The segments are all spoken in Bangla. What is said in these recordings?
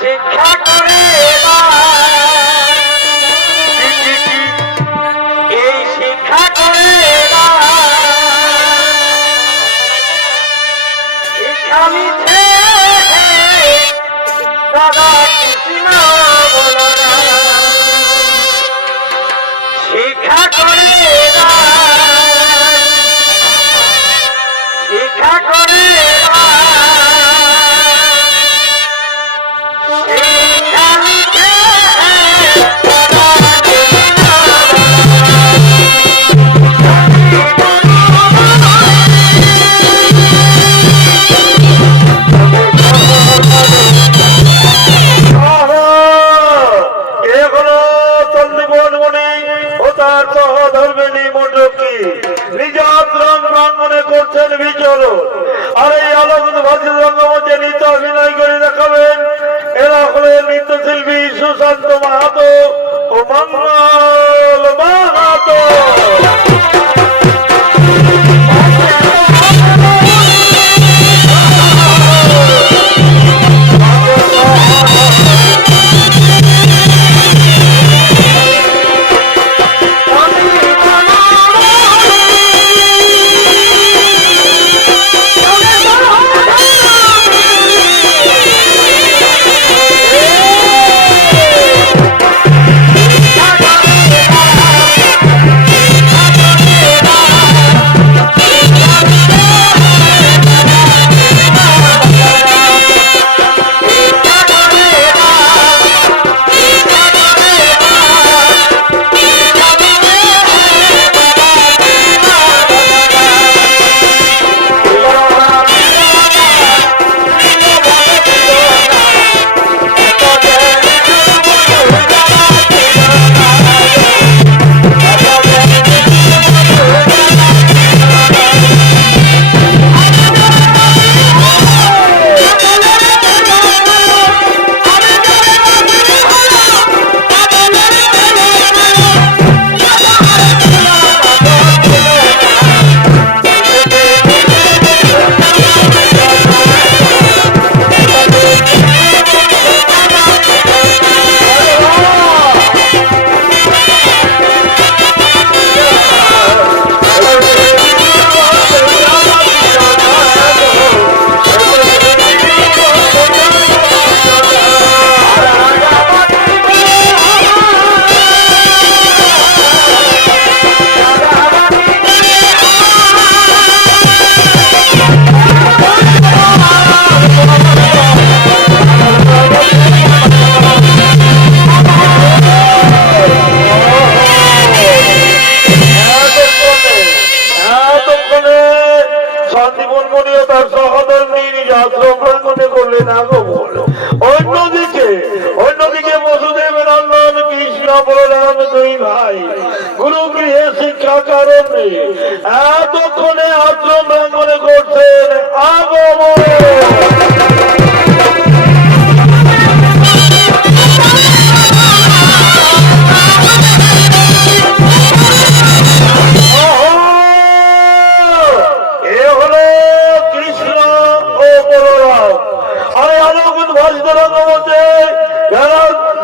শিক্ষা করে এই শিক্ষা করে শিক্ষা মিছে দাদা কৃষ্ণ বলো না শিক্ষা করে শিক্ষা করে আর এই আলোকিত ভাষিত রঙ্গমঞ্চে নৃত্য অভিনয় করে দেখাবেন এরা হলেন নৃত্যশিল্পী সুশান্ত মাহাতো ও মঙ্গল মাহাতো। অন্যদিকে বসুদেবের নন্দন কৃষ্ণ বলরাম দুই ভাই গুরু গৃহে শিক্ষা কারণে এতক্ষণে আশ্রম প্রাঙ্গণে করছেন আগমন।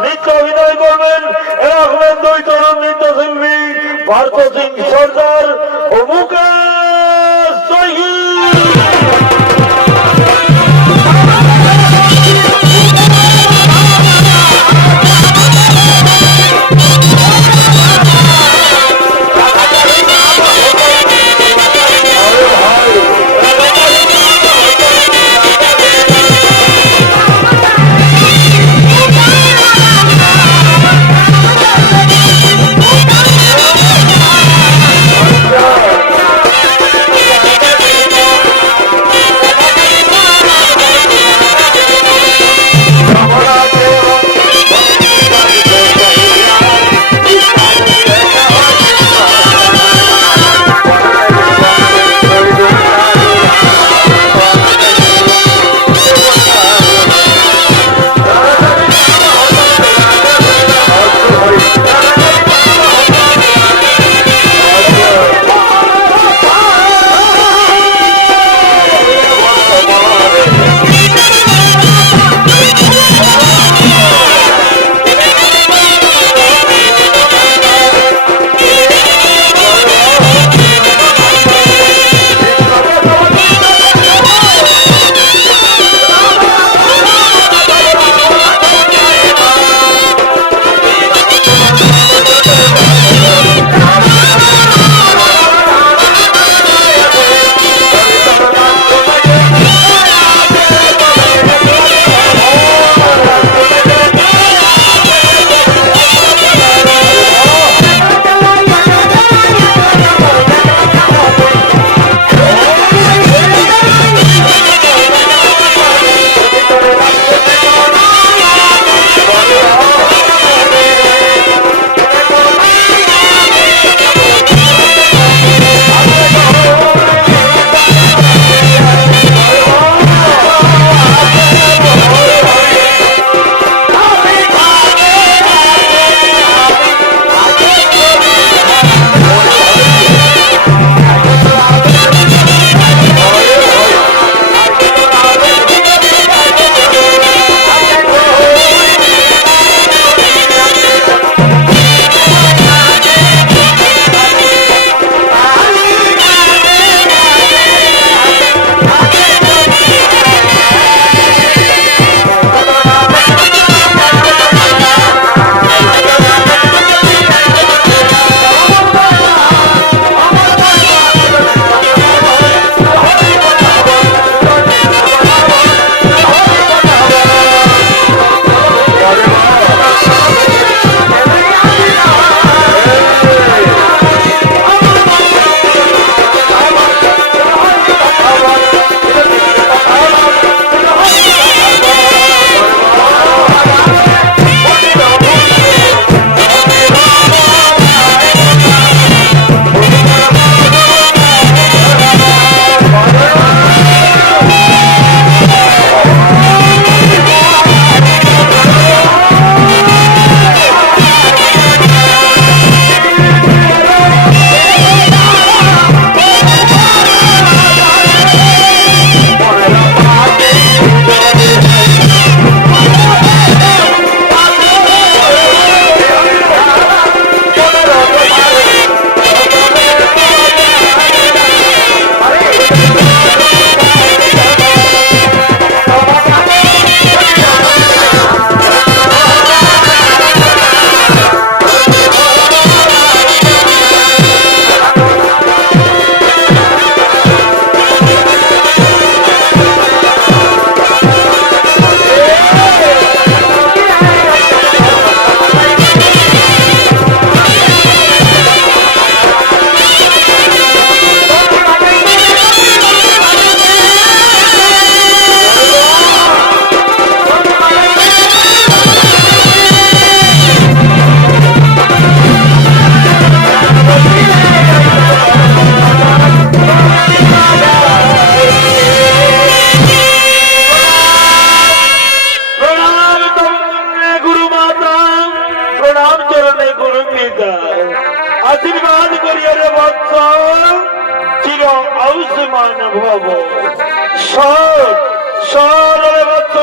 নৃত্য অভিনয় করবেন এরা হলেন দুই তরুণ নৃত্যশিল্পী পার্থ সিং সর্দার ও মুকেশ সৈনী।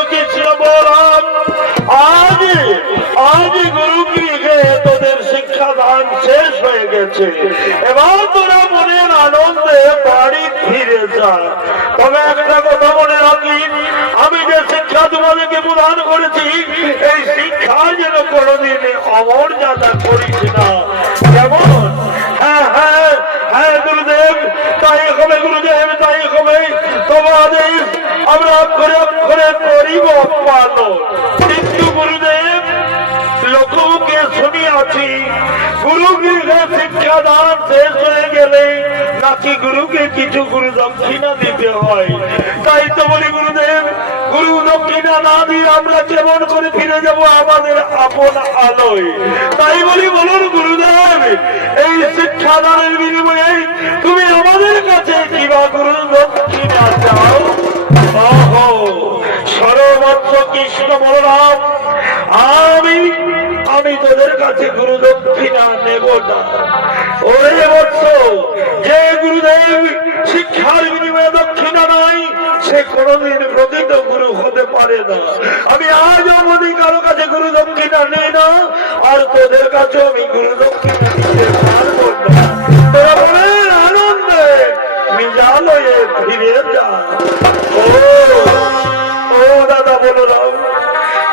কৃষ্ণ বলরাম, আজ গুরু গৃহে তোদের শিক্ষাদান শেষ হয়ে গেছে। এবার তোরা মনের আনন্দে বাড়ি ফিরে যা। তবে একটা কথা মনে রাখি, আমি যে শিক্ষা তোমাদেরকে প্রদান করেছি, এই শিক্ষা যেন কোনোদিন অমর্যাদা করিস না। যেমন হ্যাঁ হ্যাঁ হ্যাঁ গুরুদেব, তাই হবে গুরুদেব, তাই হবে। তোমাদের আমরা অক্ষরে অক্ষরে করিব পালন। কিন্তু গুরুদেব, লোককে শুনিয়াছি গুরু গৃহে শিক্ষাদান শেষ হয়ে গেলে নাকি গুরুকে কিছু গুরু দক্ষিণা দিতে হয়। তাই তো বলি গুরুদেব, গুরু দক্ষিণা না দিয়ে আমরা কেমন করে ফিরে যাব আমাদের আপন আলোয়? তাই বলি, বলুন গুরুদেব, এই শিক্ষাদানের বিনিময়ে তুমি আমাদের কাছে কিবা গুরু দক্ষিণা চাও? সর্বত্র কৃষ্ণ বলরাম, আমি তোদের কাছে গুরু দক্ষিণা নেব না। ওরে বৎস, যে গুরুদেব শিক্ষার বিনিময়ে দক্ষিণা নাই, সে কোনদিন প্রকৃত গুরু হতে পারে না। আমি আজ অবধি কারো কাছে গুরু দক্ষিণা নেই না, আর তোদের কাছে আমি গুরু দক্ষিণা নিতে পারবো না। তোরা মনের আনন্দে মিজালয়ে ফিরে যা। ও দাদা বলরাম,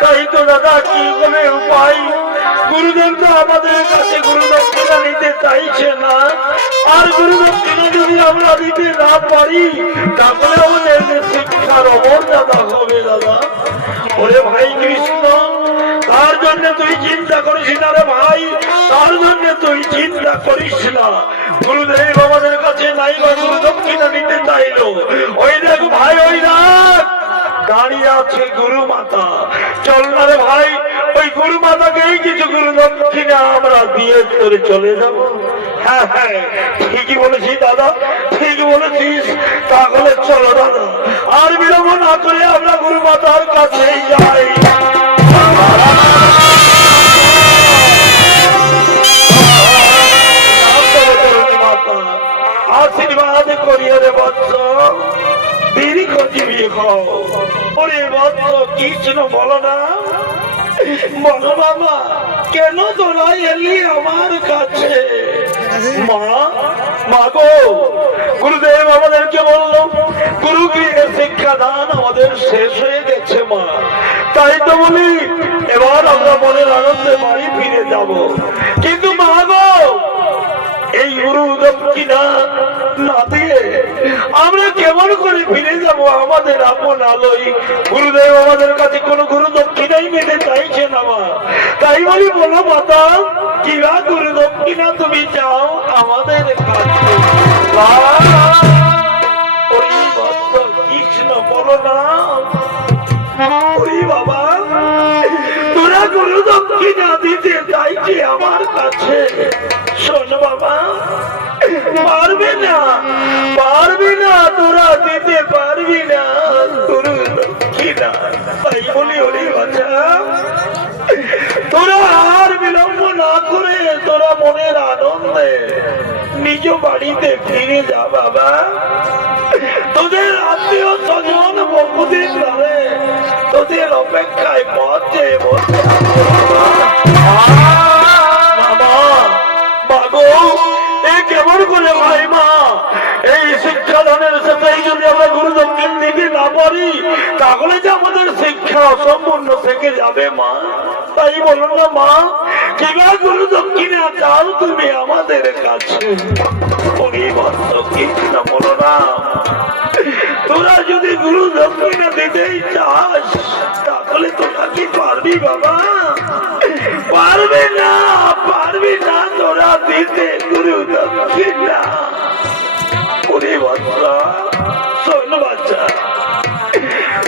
তাই তো দাদা, কি করে উপায়? গুরুদেব তো আমাদের কাছে গুরু দক্ষিণা নিতে চাইছে না, আর গুরু দক্ষিণা যদি আমরা দিতে না পারি, তাহলে আমাদের শিক্ষার অমর্যাদা হবে দাদা। ওরে ভাই কৃষ্ণ, তার জন্য তুই চিন্তা করিস না রে ভাই, তার জন্য তুই চিন্তা করিস না। গুরুদেব আমাদের কাছে নাই বা গুরু দক্ষিণা নিতে চাইলো। ওই দেখ ভাই, ওই দেখ দাঁড়িয়ে আছে গুরু মাতা। চল না রে ভাই, ওই গুরু মাতাকেই কিছু গুরু দক্ষিণা আমরা দিয়ে করে চলে যাব। হ্যাঁ হ্যাঁ, ঠিকই বলেছিস দাদা, ঠিক বলেছিস। তাহলে চলো দাদা, আর বিলম্ব না করে আমরা গুরু মাতার কাছে যাই। আশীর্বাদ করিয়ে রে বৎস, দীর্ঘ জীবী হও। ওরে বৎস কৃষ্ণ বলো না, বলো বাবা, কেন তোরা এলি আমার কাছে? মা গো, গুরুদেব আমাদেরকে বললো গুরু গৃহে শিক্ষাদান আমাদের শেষ হয়ে গেছে মা। তাই তো বলি, এবার আমরা মনের আনন্দে বাড়ি ফিরে যাব। কিন্তু মা গো, এই গুরু দক্ষিণা না দিয়ে আমরা কেমন করে ফিরে যাব আমাদের আপন আলোয়? গুরুদেব আমাদের কাছে কোনো গুরু দক্ষিণাই নিতে চাইছে না মা। তাই বলি, বলো মাতা, কিবা গুরু দক্ষিণা তুমি চাও আমাদের কাছে? কৃষ্ণ বলো না, ওই বাবা, তোরা গুরু দক্ষিণা দিতে চাইছে আমার কাছে। শোন বাবা, পারবে না, পারবি না, তোরা দিতে পারবি না গুরু দক্ষিণা। তাই বলি, ওরে বাচ্চা, তোরা আর বিলম্ব না করে তোরা মনের আনন্দে নিজ বাড়িতে ফিরে যা বাবা। তোদের আত্মীয় স্বজন বহুদিন ধরে তোদের অপেক্ষায় পথে বসে কেমন করে ভাই মা, এই শিক্ষাদানের সাথে যদি আমরা গুরু দক্ষিণ দিতে না পারি, তাহলে যে আমাদের শিক্ষা অসম্পূর্ণ থেকে যাবে মা। তাই বলো না মা, কিবা গুরু দক্ষিণা চাও তুমি আমাদের কাছে? কৃষ্ণ বলো না, তোরা যদি গুরু দক্ষিণা দিতেই চাস, তাহলে তোরা কি পারবি বাবা? পারবি না, পারবি না তোরা দিতে গুরু দক্ষিণা। ওরে বাচ্চা, শোন বাচ্চা,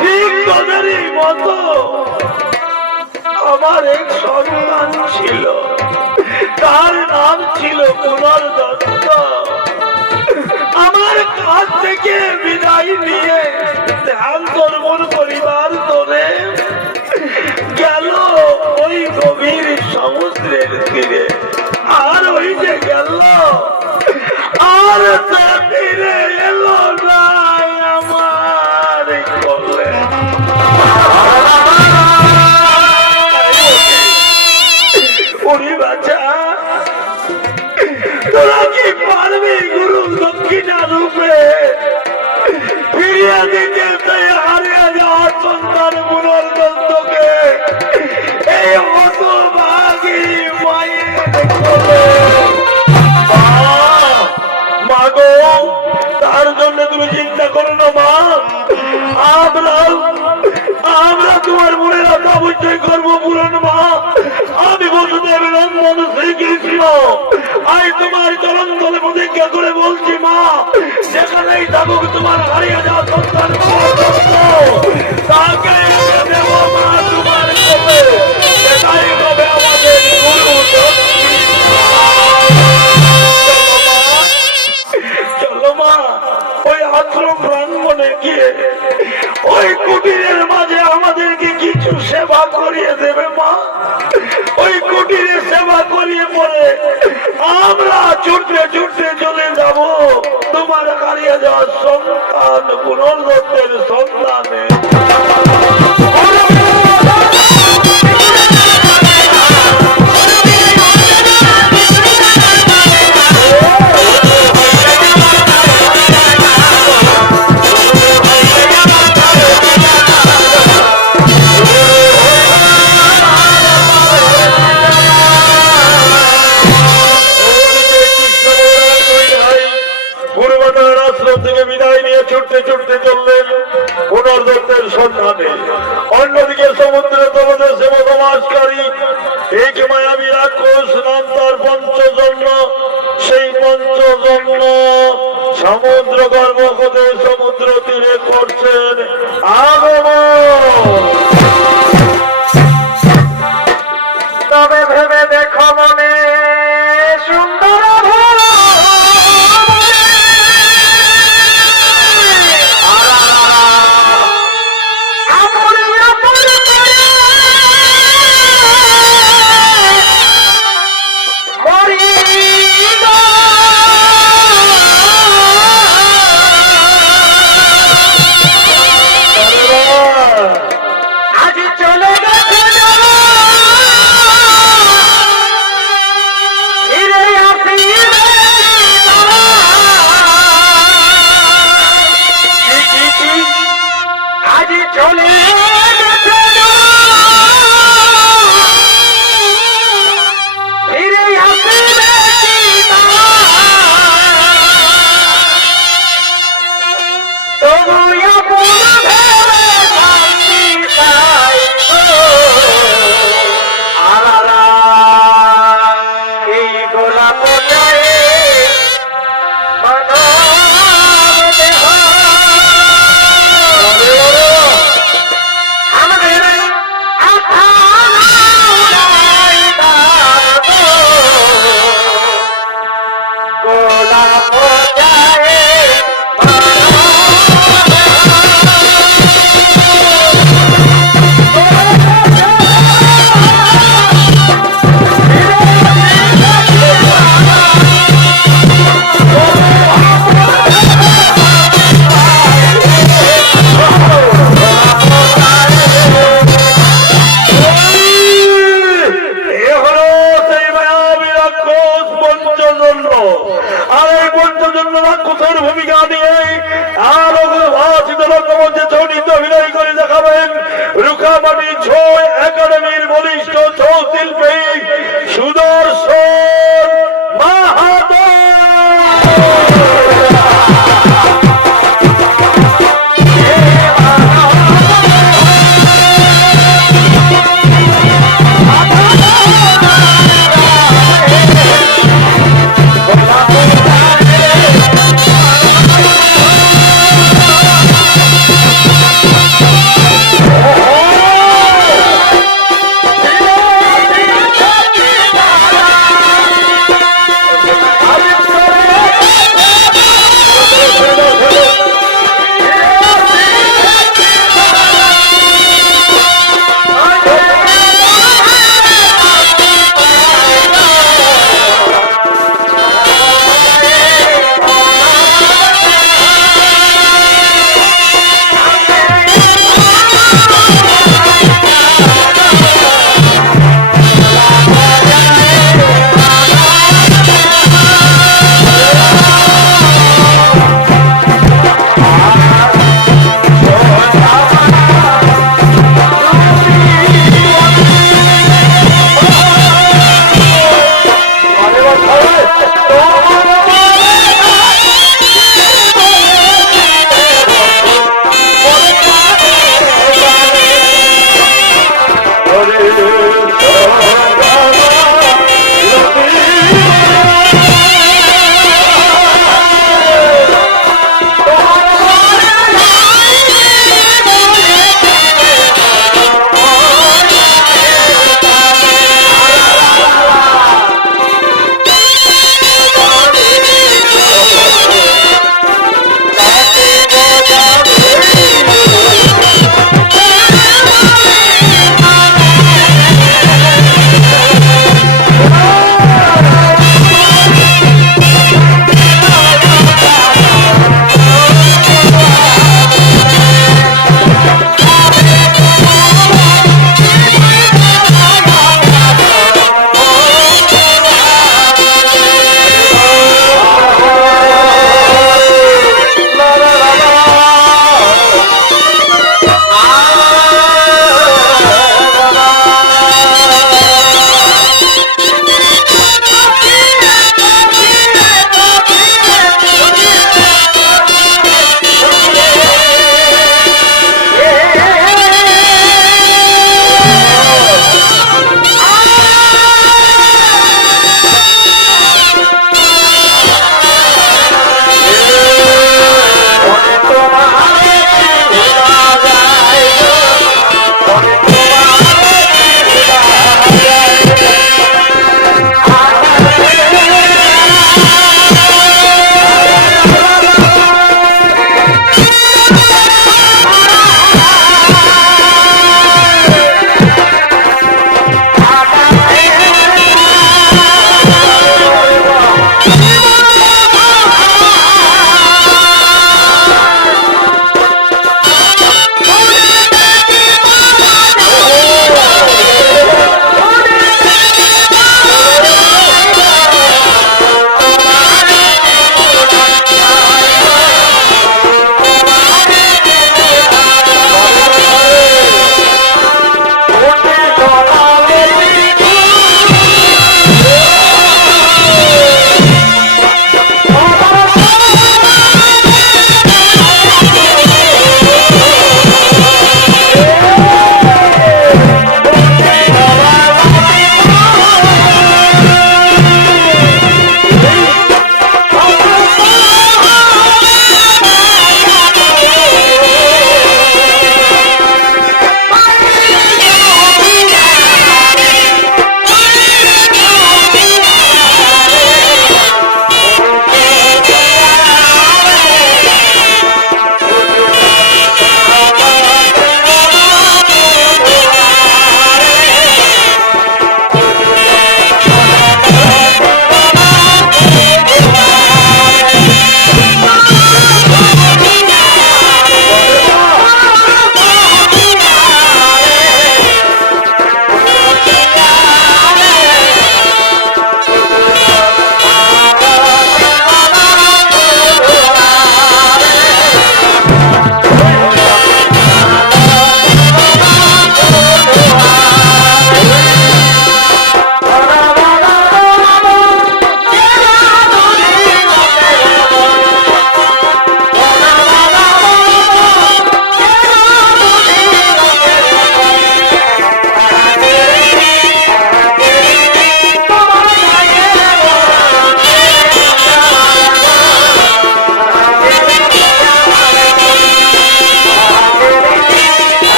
ঠিক তোদেরই মতো আমার এক সন্তান ছিল, তার নাম ছিল পুনর্দত্ত। আমার কাছ থেকে বিদায় নিয়ে ধ্যান তর্পণ পরিবার ধরে গেল ওই গভীর সমুদ্রের তীরে। আর ওই যে গেল, আর ফিরে এলো না আমার ফিরিয়ে দিতে চাই হারিয়ে যাওয়া সন্তান পুনর্দন্তকে এই হতভাগী মায়ের কোলে। মা গো, তার জন্য তুমি চিন্তা করো না মা। আমরা তোমার মনের আশা অবশ্যই করবো পূরণ মা। আমি বসুদেব নন্দন শ্রীকৃষ্ণ আজ তোমার চরণ তলে প্রতিজ্ঞা করে বলছি মা, যেখানেই থাকুক তোমার হারিয়ে যাওয়া সন্তান তাকে দেব মা তোমার কোলে। সেটাই হবে আমাদের গুরু। চলো মা, ওই আশ্রম প্রাঙ্গনে গিয়ে ওই কুটিরের মাঝে আমাদেরকে কিছু সেবা করিয়ে দেবে মা। ওই কুটিরে সেবা করিয়ে পরে আমরা ছুটে ছুটে চলে যাব তোমার হারিয়ে যাওয়ার সন্তান পুনর্দত্তের সন্তানে। থেকে বিদায় নিয়ে ছুটতে ছুটতে চললেন পুনর্দত্তের সন্ধানে। অন্যদিকে সমুদ্রের তলদেশে বসবাসকারী এক মায়াবী রাক্ষস নাম তার পঞ্চজন্য। সেই পঞ্চজন্য সমুদ্র গর্ভ হতে সমুদ্র তীরে করছেন আগমন। তবে ভেবে দেখো মনে সুন্দর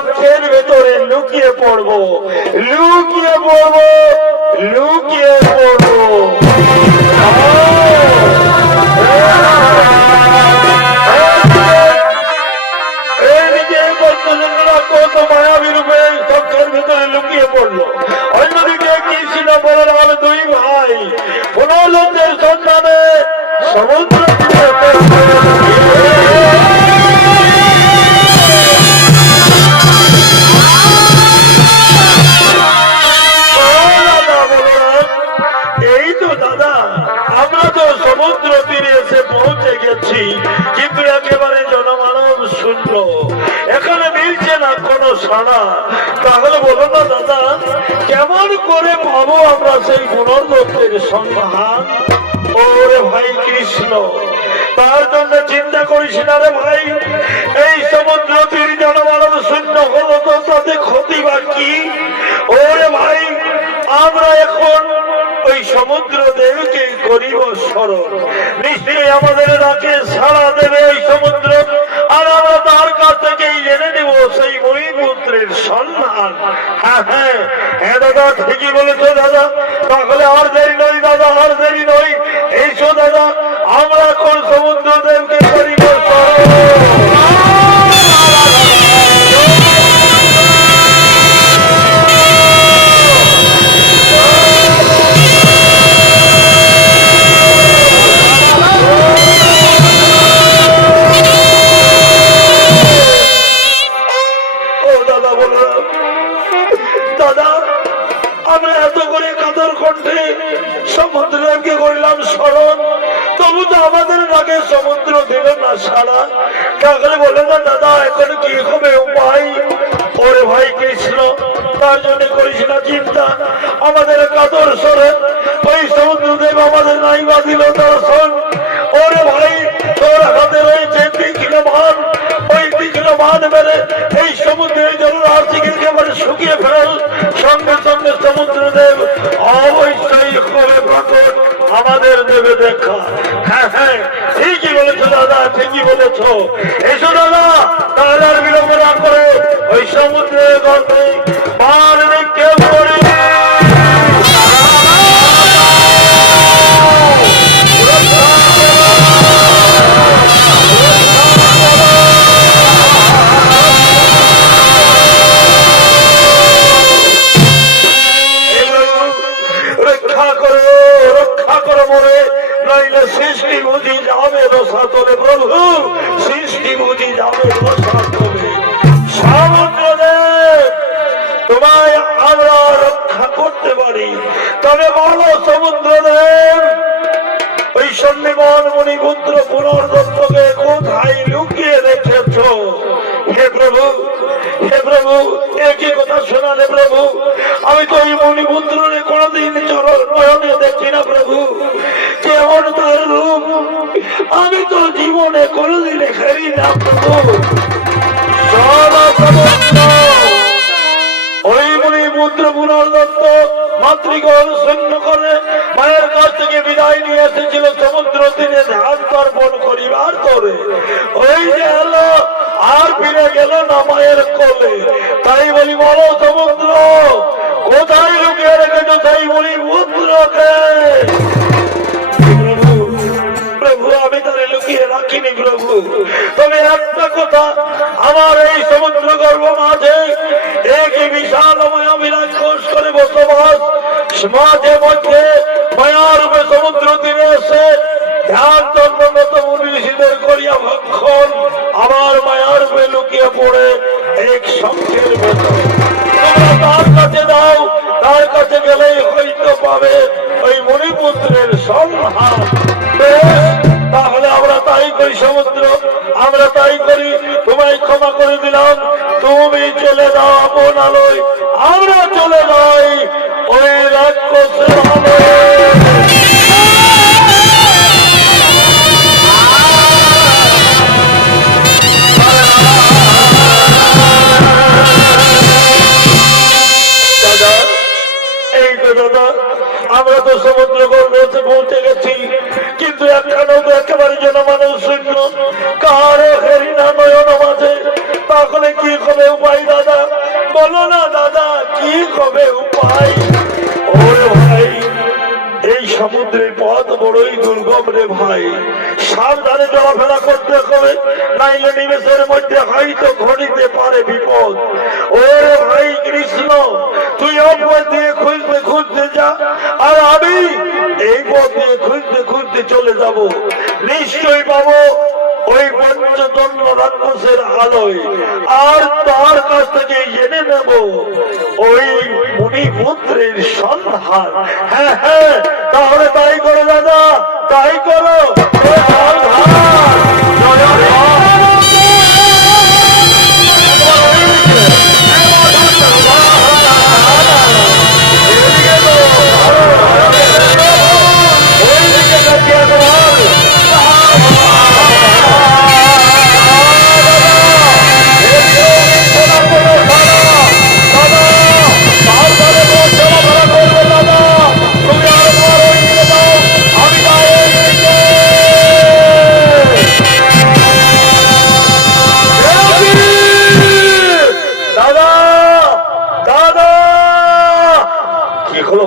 শঙ্খের ভেতরে লুকিয়ে পড়বো, লুকিয়ে পড়বো, লুকিয়ে পড়বো। মায়াবী রূপে শঙ্খের ভেতরে লুকিয়ে পড়লো। অন্যদিকে কৃষ্ণ বলরাম দুই ভাই পুনর্জন্মের সন্ধানে সমুদ্র এই তো দাদা, আমরা তো সমুদ্র তীরে এসে পৌঁছে গেছি, কিন্তু একেবারে জনমানব শূন্য, এখানে মিলছে না কোনো সাড়া। তাহলে বলো না দাদা, কেমন করে পাবো আমরা সেই পুনর্জন্মের সন্ধান? ওরে ভাই কৃষ্ণ, তার জন্য চিন্তা করিস না রে ভাই। এই সমুদ্র তীর জনমানব শূন্য হলো তো তাতে ক্ষতি বা কি? ওরে ভাই, আমরা এখন ওই সমুদ্র দেবকে করিব স্মরণ, নিশ্চয়ই আমাদের ডাকে সাড়া দেবে ওই সমুদ্র, আর আমরা তার কাছ থেকেই জেনে নেব সেই মণিপুত্রের সন্ধান। হ্যাঁ হ্যাঁ হ্যাঁ দাদা, ঠিকই বলেছো দাদা। তাহলে আর দেরি নয় দাদা, আর দেরি নয়, এইসো দাদা, আমরা এখন সমুদ্র দেবকে করিব স্মরণ। সমুদ্রকে করলাম স্মরণ, তবু তো আমাদের আগে সমুদ্র দিল না সারা। তাহলে বলে না দাদা, এখন কি হবে উপায়? ওরে ভাই কৃষ্ণ, তার জন্য করিস না চিন্তা, আমাদের কাতর স্মরণ ওই সমুদ্রদেব আমাদের নাই বাঁধিল দর্শন। ওরে ভাই, তোর হাতে রয়েছে তীক্ষ্ণ বাণ, ওই তীক্ষ্ণ বাণ মেরে এই সমুদ্রের জলরাশিকে একেবারে শুকিয়ে ফেল। সঙ্গে সঙ্গে সমুদ্রদেব অবশ্যই করে প্রকট আমাদের দেবে দেখা। হ্যাঁ হ্যাঁ, ঠিকই বলেছো দাদা, ঠিকই বলেছো। এসো দাদা, তাহলে আর বিলম্ব না করে ওই সমুদ্রের গর্ভে বাণ নিক্ষেপ করি। সৃষ্টি বুঝি যাবে রসাতলে, প্রভু সৃষ্টি বুঝি যাবে রসাতলে। সমুদ্রদেব, তোমায় আমরা রক্ষা করতে পারি, তবে বলো সমুদ্রদেব, ওই সন্নিবন মণিপুত্র পুনর্দত্তকে কোথায় লুকিয়ে রেখেছ? হে প্রভু, হে প্রভু, একই কথা শোনালে প্রভু, আমি তো ওই মণিপুত্রে কোনদিন চরণ নয়নে দেখি না প্রভু, কেমন তার রূপ আমি তো জীবনে কোনদিন খেলি না প্রভু। ওই মণিপুত্র পুনর্দত্ত মাতৃগণ শূন্য করে মায়ের কাছ থেকে বিদায় নিয়ে এসেছিল সমুদ্র তীরে ধ্যান তর্পণ করিবার করে। ওই যে এলো আর ফিরে গেল না মায়ের কোলে। তাই বলি, বলো সমুদ্র, কোথায় লুকিয়ে রেখেছো সেই মণিপুত্রকে? প্রভু, আমি তারে লুকিয়ে রাখিনি প্রভু, তবে একটা কথা, আমার এই সমুদ্র গর্ভ মাঝে একই বিশাল মায়া বিরাজ কোষ করে বসবাস, মাঝে মধ্যে মায়ারূপে সমুদ্র তীরে এসে ধ্যান তন্মত মুনি ঋষিদের করিয়া ভক্ষণ আমার মায়ারূপে লুকিয়ে পড়ে এক শঙ্খের ভেতরে। তোমরা তার কাছে দাও, তার কাছে গেলেই হয়তো পাবে ওই মণিপুত্রের সন্ধান। তাহলে আমরা তাই করি সমুদ্র, আমরা তাই করি। তোমায় ক্ষমা করে দিলাম, তুমি চলে যাও আপন আলোয়, আমরা চলে যাই ওই রাক্ষসের আলোয়। দাদা, এই তো দাদা, আমরা তো সমুদ্র গর্ভে পৌঁছে গেছি, কিন্তু এখানেও তো একেবারে জনমানব শূন্য, কারো হেরি না নয়ন মাঝে। তাহলে কি হবে উপায় দাদা? বলো না দাদা কি হবে উপায়? ওরে ভাই এই সমুদ্রের পথ বড়ই দুর্গম রে ভাই, সাবধানে চলাফেরা করতে হবে, নাইলে নিমেষের মধ্যে হয়তো ঘটিতে পারে বিপদ। ওরে ভাই কৃষ্ণ, তুই পথ দিয়ে খুঁজতে খুঁজতে যা, আর আমি এই পথ দিয়ে খুঁজতে খুঁজতে চলে যাব, নিশ্চয়ই পাবো ওই পঞ্চতন্ত্র রাক্ষসের আলোয়, আর তার কাছ থেকে জেনে নেব ওই মুনিপুত্রের সন্ধান। হ্যাঁ হ্যাঁ, তাহলে তাই করো দাদা, তাই করো।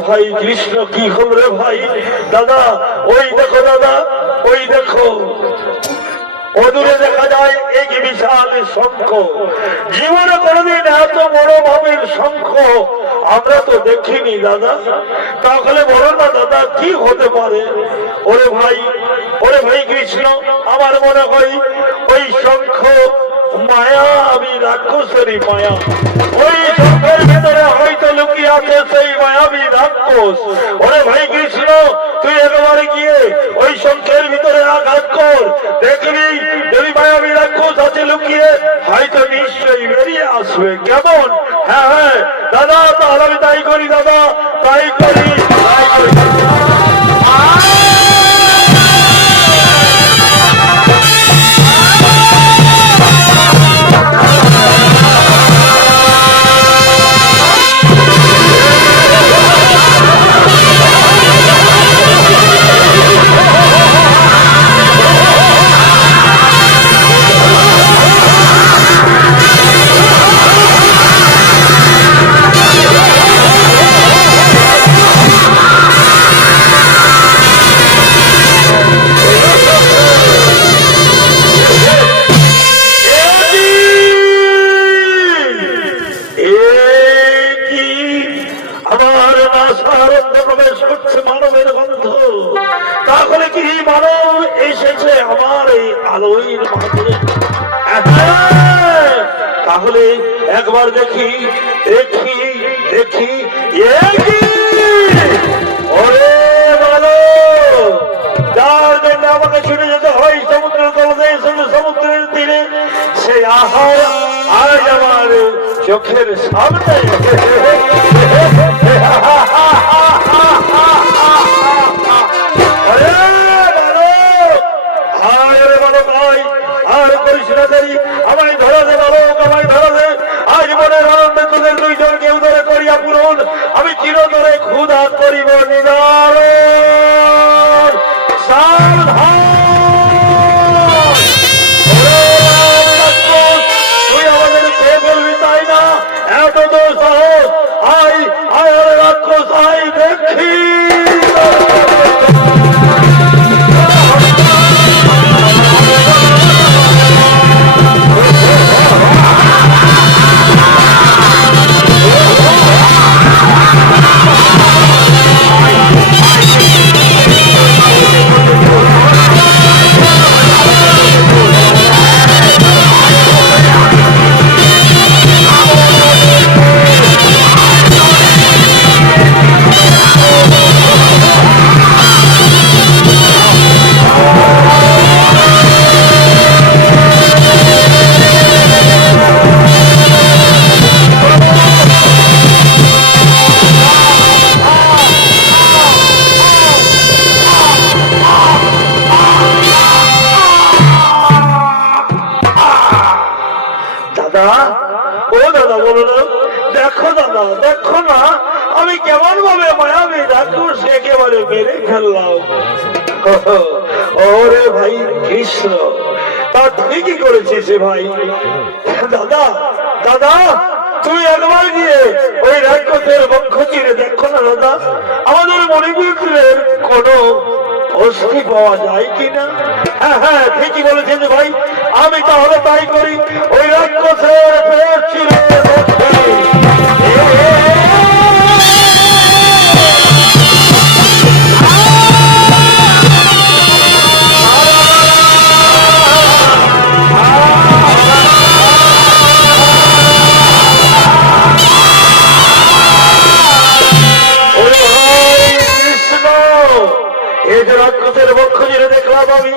ভাই কৃষ্ণ কি হল রে ভাই? দাদা ওই দেখো, দাদা ওই দেখো, অদূরে দেখা যায় এক বিশাল শঙ্খ। জীবনে কোনদিন এত বড় ভাবের শঙ্খ আমরা তো দেখিনি দাদা। তাহলে বলো না দাদা কি হতে পারে? ওরে ভাই, ওরে ভাই কৃষ্ণ, আমার মনে হয় ওই শঙ্খ মায়া, আমি রাক্ষসেরই মায়া। ওই শঙ্খের ভিতরে হয়তো লুকিয়ে আছে সেই মায়াবী রাক্ষস। ওরে ভাই কৃষ্ণ, তুই একেবারে গিয়ে ওই শঙ্খের ভিতরে আঘাত কর, দেখবি যদি মায়াবী রাক্ষস আছে লুকিয়ে, হয়তো নিশ্চয়ই বেরিয়ে আসবে। কেমন? হ্যাঁ হ্যাঁ দাদা, তাহলে আমি তাই করি দাদা, তাই করি, তাই করি। তাহলে একবার দেখি দেখি দেখি, ওরে বলো, যার জন্য আমাকে ছুটে যেতে হয় সমুদ্রের তলদে, সমুদ্রের তীরে, সে আহার আজ আমার চোখের সামনে। আর করিস না দেরি, আমায় ধরা দে বালক, আমায় ধরা দে। আজ মনের আনন্দে তোদের দুইজনকে উদরে করিয়া পূরণ, আমি চিরতরে ক্ষুধা করিব নিদারণ। তুই আমাদের খেয়ে ফেলবি তাই না? এত তো সহজ। আয় আয় রাক্ষস, আয় দেখি। দেখো দাদা, দেখো না আমি কেমন ভাবে মায়াবী রাক্ষস একেবারে মেরে ফেললাম। ওরে ভাই কৃষ্ণ, তা তুই কি করেছিস ভাই? দাদা দাদা, তুই একবার রাক্ষসের বক্ষ চিরে দেখো না দাদা, আমাদের মণিপুরের কোন অস্থি পাওয়া যায় কিনা? হ্যাঁ হ্যাঁ, ঠিকই বলেছেন ভাই, আমি তাহলে তাই করি, ওই রাক্ষসের পেট চিরে রাক্ষসের বক্ষ চিরে দেখলাম আমি,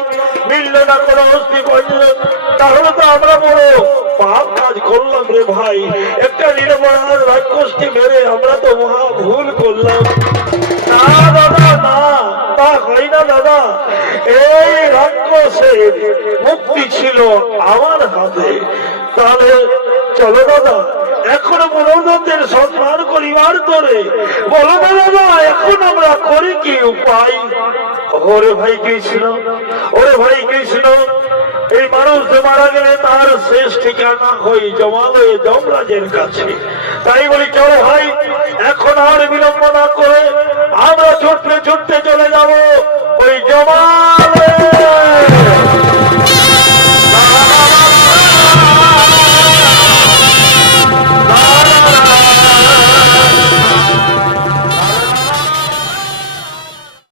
মিলল না কোনো অস্থি পর্যন্ত, তাহলে তো আমরা বড় পাপ কাজ করলাম রে ভাই। একটা নিরপরাধ রাক্ষসকে মেরে আমরা তো মহা ভুল করলাম। না দাদা না, তা হয় না দাদা, এই রাক্ষসের মুক্তি ছিল আমার হাতে। তাহলে চলো দাদা, এখন বড়দের সম্মান করিবার ধরে বলো না দাদা, এখন আমরা করি কি উপায়? ওরে ভাই কৃষ্ণ, ওরে ভাই কৃষ্ণ, এই মানুষ মারা গেলে তার শেষ ঠিকানা হয়ে জমা হয়ে যমরাজের কাছে। তাই বলি চলো ভাই, এখন আর বিলম্ব না করে আমরা ছুটতে ছুটতে চলে যাব ওই জমা